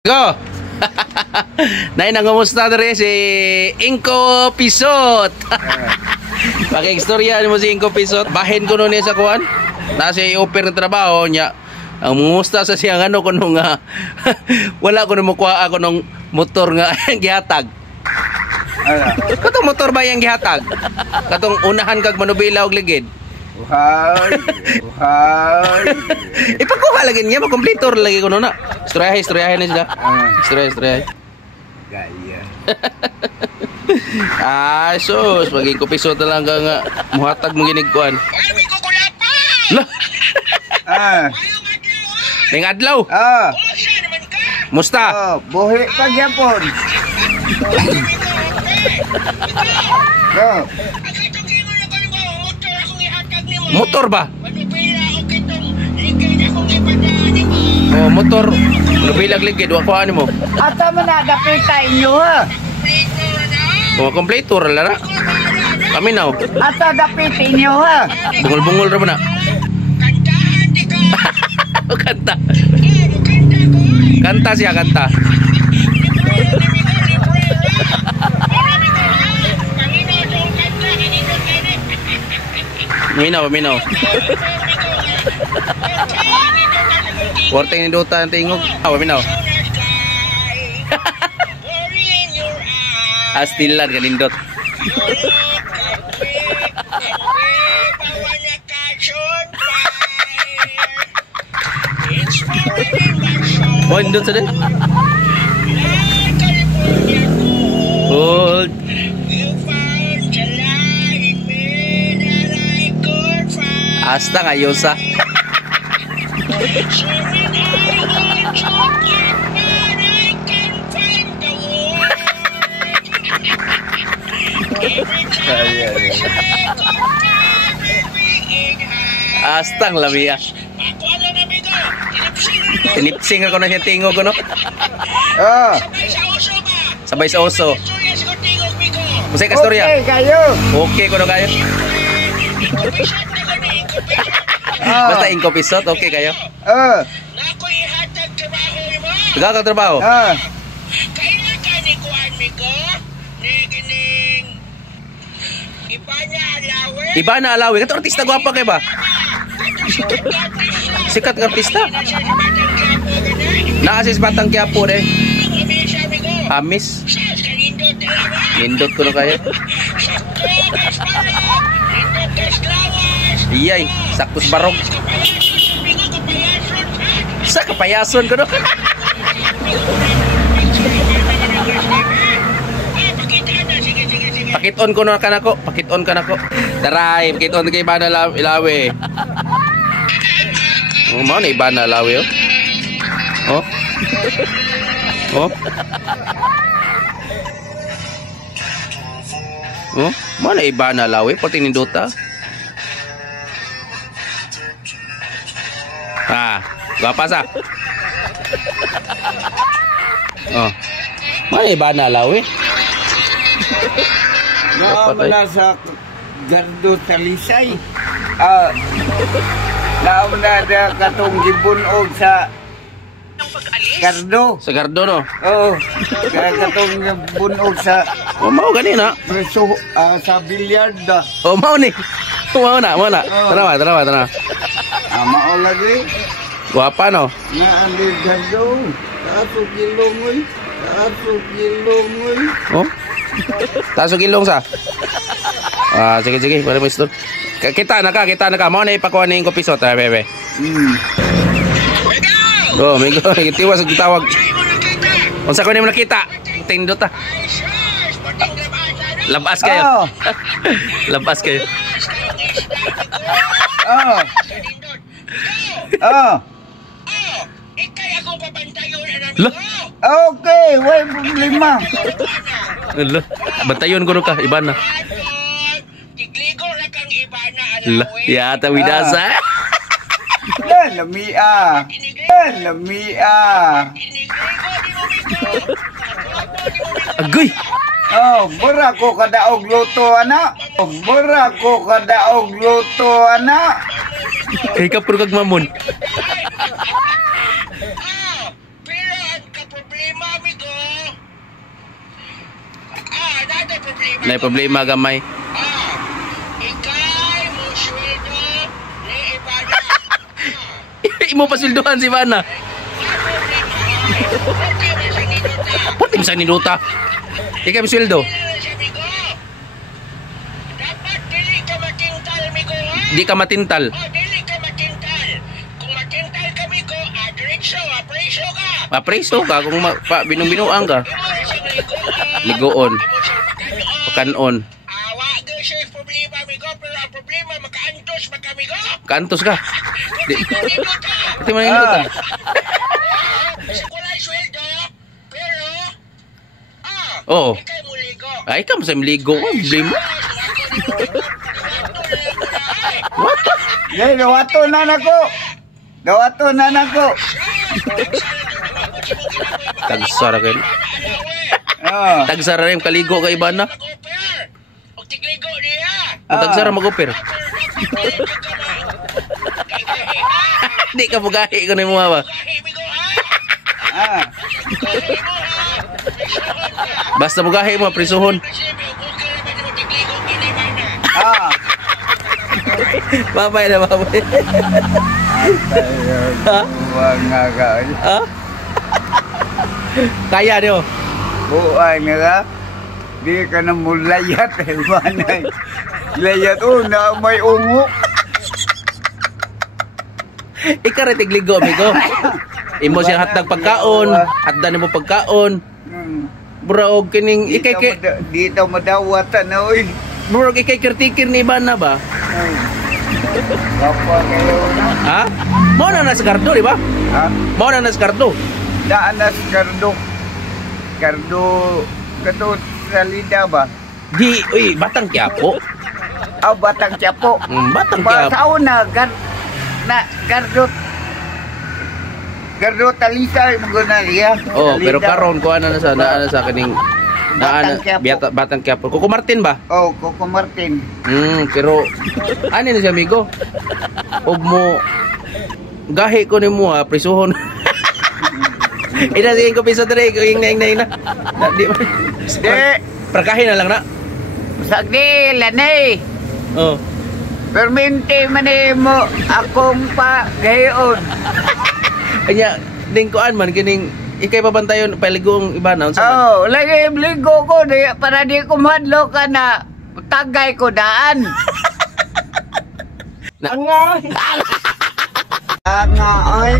Go! Nay, nangumusta na rin si Inko Pisot. Pakikistorya mo si Inko Pisot. Bahin ko nun sa kuwan. Nasa i-offer ng trabaho niya. Ang mumusta sa siyang ano ko nung wala ko nung makuha ako nung motor nga gihatag. Katong motor ba yung gihatag? Katong unahan kag manubila og ligid. Uhay. Ipakuha lagi niya, makompletor lagi ko na. Istoryahin na sila. Istoryahin. Gaya. Sus, maging kupiso na lang nga muhatag mong ginigkuan. Ay, ko kuya pa! Lah! Ayong adlaw! Ning adlaw! Siya naman ka! Musta? Buhi pa gyapon. Agad-tugingon na ko yung motor akong ihatag ni mo. Motor ba? Manupila ako kitong ligay akong ipadaan ni mo. Oh, motor. Lubilag ligid, wa kuhaan mo. Ata man nagapita inyo ha. Prito na! Oh, kompletor la na. Kami na. Ata dapit inyo ha. Bungol-bungol ra mo na. Kantahan di ka! Kanta. Magkanta ko ay! Kanta siya, kanta. Minaw. Warteng ni Dota ang tingog. Minaw. Astilan kanindot. Oh, indot sa din. Hold. Hasta ngayon sa. Astang lamia. Tinipsing ako na siya tingog ko no. Sabay sa oso. Musay ka storya. Okay kayo. Okay ko na kayo. Basta Inko Pisot, okay kayo? Nako ihatag trabaho mo. Taga ka trabaho? Kailan ka ni kuhan mi ko? Ni gining Iba na alawi. Kato artista gwapa kay ba? Sikat nga artista. Nakasis Batang Quiapo eh. Amis. Nindot ko na kayo. Iyay, saktos barong. Sa kapayason ko no. Pakit-on ko na kanako, pakit-on ka nako. Daray, pakit-on kay Ibana Ilawe. Oh, mao na Ibana Ilawe oh. Oh, mao na Ibana Ilawe pati ni Dota. Gwapa sa. Oh. Mao na Ibana Ilawe. Naamna sa Gardo Talisay. Naamna na katong gibunog sa Gardo. Sa Gardo no. Oo. Katong gibunog sa Mao ganina. preso sa bilyard da. Oh, mao ni. Mao na. Tara. Mao lagi. Gwapa no. Na andi Gardo. Taso kilongoy. Oh. Taso kilong sa. Sige. Para mo istol. Kita na ka. Mao na ipakuha ni Inko Pisot, bebe. Go, migo. Tiwas ang tawag. Unsa ko ni mo nakita? Tindot ta. Labas kayo. Labas kayo. Ikay ako pabantayon na namin Lah. ko. Okay, way problema. Ala, bantayon ko no ka, Ibana. Tigligo na kang iba na Ala, yata widasa. Lamia. Agoy. Bura ko kadaog luto ana. Kay ka puro kag mamon. Pero ang Na problema gamay. Ikay mo sweldo ni Ibana. Imo pasilduhan si Ivana. Puting sa niluta. Ikaw sweldo. Dapat dili ka matintal, migo, ha? Di ka matintal. Oh, dili ka matintal. Kung matintal ka, migo, diretso, preso ka. Papreso ka kung binong-binuang ka. Imo na siyang ligoon. Ligoon. Imo siyang pagkanon. Pakanon. Wag siya yung problema, migo, pero ang problema, makaantos, magkamigo. Kantos ka. Di. Dito ka. Pati man niluta. Kasi wala yung sweldo, pero, Oo. ikay mo ligo. Ay ka sa mligo. Problema. What? Yay, dawato na nako. Dawato na nako. Tagsara kayo. Ah. Tagsara rin kaligo kay Ivana. O tigligo niya. Tagsara mag-offer. Di ka bugahi ko na mo ba? Ah. Basta bugahi mo prisuhon. Ah. Babay na babay. Ha? Mga ka. Ha? Kaya niyo. Buhay nga. Di ka na mulayat. Manay. Layat na may ungo. Ikaw rin tigligo, amigo. Imo siya hatag pagkaon. Hatdan mo pagkaon. Bro, kining ikay Dito madawatan na oy. bro, ikay kirtikir ni Ivana ba? Apa kayo na? Ha? Mo na sa kardo, di ba? Ha? Mo na sa kardo. Daan na sa Cardo. Cardo. Kato salida ba? Di, uy, Batang Quiapo. Batang Quiapo. Batang Ba Quiapo. sa una Cardo. Cardo Talisa mo na riya. Oh, pero Talida. karon ko na sa kaning Batang Quiapo. Batang Quiapo. Kuko Martin ba? Oh, Coco Martin. Pero ano na siya, amigo? Og mo gahi ko nimo ha, prisuhon. Ina sige ko piso dire, ing na. Di ba? Di. Prakahin na lang na. Sagdi lanay. Oh. Permente man mo akong pa gayon. Kanya ding kuan man kining ikay pabantayon paligong iba na unsa man. Oh, lagi bligo ko di para di ko madlo ka na tagay ko daan. Na- Nga ay.